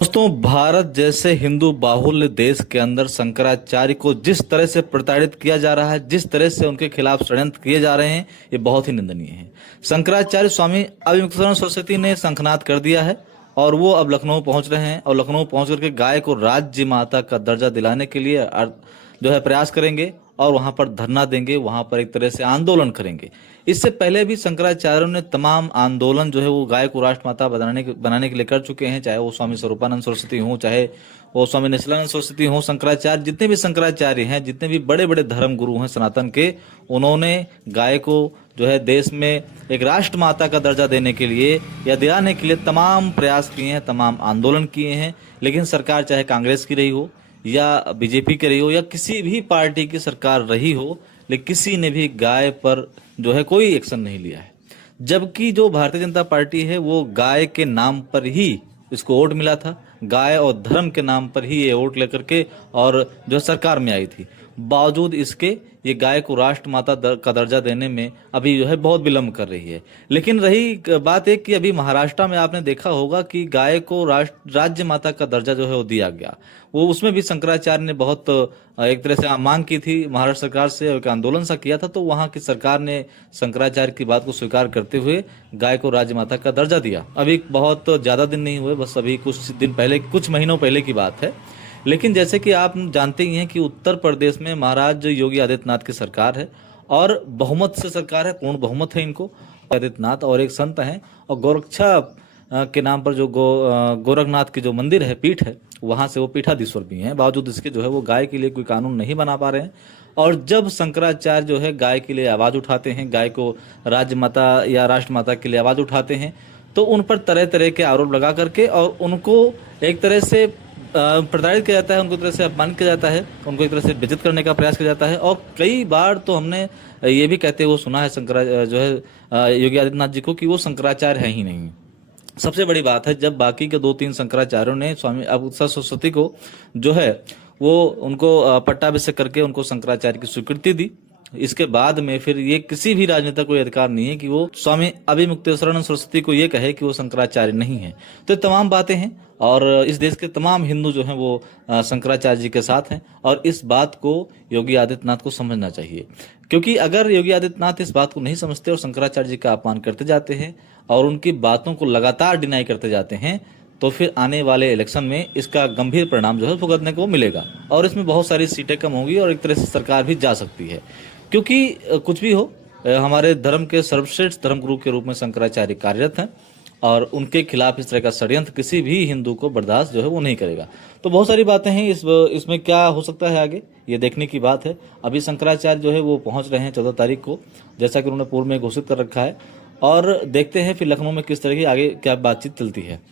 दोस्तों, भारत जैसे हिंदू बाहुल्य देश के अंदर शंकराचार्य को जिस तरह से प्रताड़ित किया जा रहा है, जिस तरह से उनके खिलाफ षड्यंत्र किए जा रहे हैं, ये बहुत ही निंदनीय है। शंकराचार्य स्वामी अविमुक्तानंद सरस्वती ने शंखनाद कर दिया है और वो अब लखनऊ पहुंच रहे हैं और लखनऊ पहुंच करके गाय को राज्य माता का दर्जा दिलाने के लिए जो है प्रयास करेंगे और वहां पर धरना देंगे, वहां पर एक तरह से आंदोलन करेंगे। इससे पहले भी शंकराचार्यों ने तमाम आंदोलन जो है वो गाय को राष्ट्रमाता बनाने के लिए कर चुके हैं, चाहे वो स्वामी स्वरूपानंद सरस्वती हों, चाहे वो स्वामी निश्चलानंद सरस्वती हों। शंकराचार्य जितने भी शंकराचार्य हैं, जितने भी बड़े बड़े धर्म गुरु हैं सनातन के, उन्होंने गाय को जो है देश में एक राष्ट्रमाता का दर्जा देने के लिए या दिलाने के लिए तमाम प्रयास किए हैं, तमाम आंदोलन किए हैं। लेकिन सरकार चाहे कांग्रेस की रही हो या बीजेपी की रही हो या किसी भी पार्टी की सरकार रही हो, लेकिन किसी ने भी गाय पर जो है कोई एक्शन नहीं लिया है। जबकि जो भारतीय जनता पार्टी है वो गाय के नाम पर ही इसको वोट मिला था, गाय और धर्म के नाम पर ही ये वोट लेकर के और जो सरकार में आई थी। बावजूद इसके ये गाय को राष्ट्रमाता का दर्जा देने में अभी जो है बहुत विलंब कर रही है। लेकिन रही बात एक कि अभी महाराष्ट्र में आपने देखा होगा कि गाय को राज्य माता का दर्जा जो है वो दिया गया। वो उसमें भी शंकराचार्य ने बहुत एक तरह से मांग की थी महाराष्ट्र सरकार से, एक आंदोलन सा किया था, तो वहां की सरकार ने शंकराचार्य की बात को स्वीकार करते हुए गाय को राज्य माता का दर्जा दिया। अभी बहुत ज्यादा दिन नहीं हुए, बस अभी कुछ दिन पहले, कुछ महीनों पहले की बात है। लेकिन जैसे कि आप जानते ही हैं कि उत्तर प्रदेश में महाराज योगी आदित्यनाथ की सरकार है और बहुमत से सरकार है, पूर्ण बहुमत है इनको। आदित्यनाथ और एक संत हैं और गोरक्षा के नाम पर जो गोरखनाथ की जो मंदिर है, पीठ है, वहां से वो पीठाधीश्वर भी हैं। बावजूद इसके जो है वो गाय के लिए कोई कानून नहीं बना पा रहे हैं। और जब शंकराचार्य जो है गाय के लिए आवाज उठाते हैं, गाय को राज्य माता या राष्ट्र माता के लिए आवाज उठाते हैं, तो उन पर तरह तरह के आरोप लगा करके और उनको एक तरह से प्रताड़ित किया जाता है, उनको एक तरह से अपमानित किया जाता है, उनको एक तरह से बेइज्जत करने का प्रयास किया जाता है। और कई बार तो हमने ये भी कहते हुए सुना है जो है योगी आदित्यनाथ जी को कि वो शंकराचार्य है ही नहीं। सबसे बड़ी बात है, जब बाकी के 2-3 शंकराचार्यों ने स्वामी अविमुक्तानंद सरस्वती को जो है वो उनको पट्टाभिषेक करके उनको शंकराचार्य की स्वीकृति दी, इसके बाद में फिर ये किसी भी राजनेता को अधिकार नहीं है कि वो स्वामी अविमुक्तेश्वरानंद सरस्वती को ये कहे कि वो शंकराचार्य नहीं है। तो तमाम बातें हैं और इस देश के तमाम हिंदू जो हैं वो शंकराचार्य जी के साथ हैं और इस बात को योगी आदित्यनाथ को समझना चाहिए। क्योंकि अगर योगी आदित्यनाथ इस बात को नहीं समझते और शंकराचार्य जी का अपमान करते जाते हैं और उनकी बातों को लगातार डिनाई करते जाते हैं, तो फिर आने वाले इलेक्शन में इसका गंभीर परिणाम जो है भुगतने को मिलेगा और इसमें बहुत सारी सीटें कम होंगी और एक तरह से सरकार भी जा सकती है। क्योंकि कुछ भी हो, हमारे धर्म के सर्वश्रेष्ठ धर्मगुरु के रूप में शंकराचार्य कार्यरत हैं और उनके खिलाफ इस तरह का षड्यंत्र किसी भी हिंदू को बर्दाश्त जो है वो नहीं करेगा। तो बहुत सारी बातें हैं, इसमें क्या हो सकता है आगे ये देखने की बात है। अभी शंकराचार्य जो है वो पहुंच रहे हैं 14 तारीख को, जैसा कि उन्होंने पूर्व में घोषित कर रखा है, और देखते हैं फिर लखनऊ में किस तरह की आगे क्या बातचीत चलती है।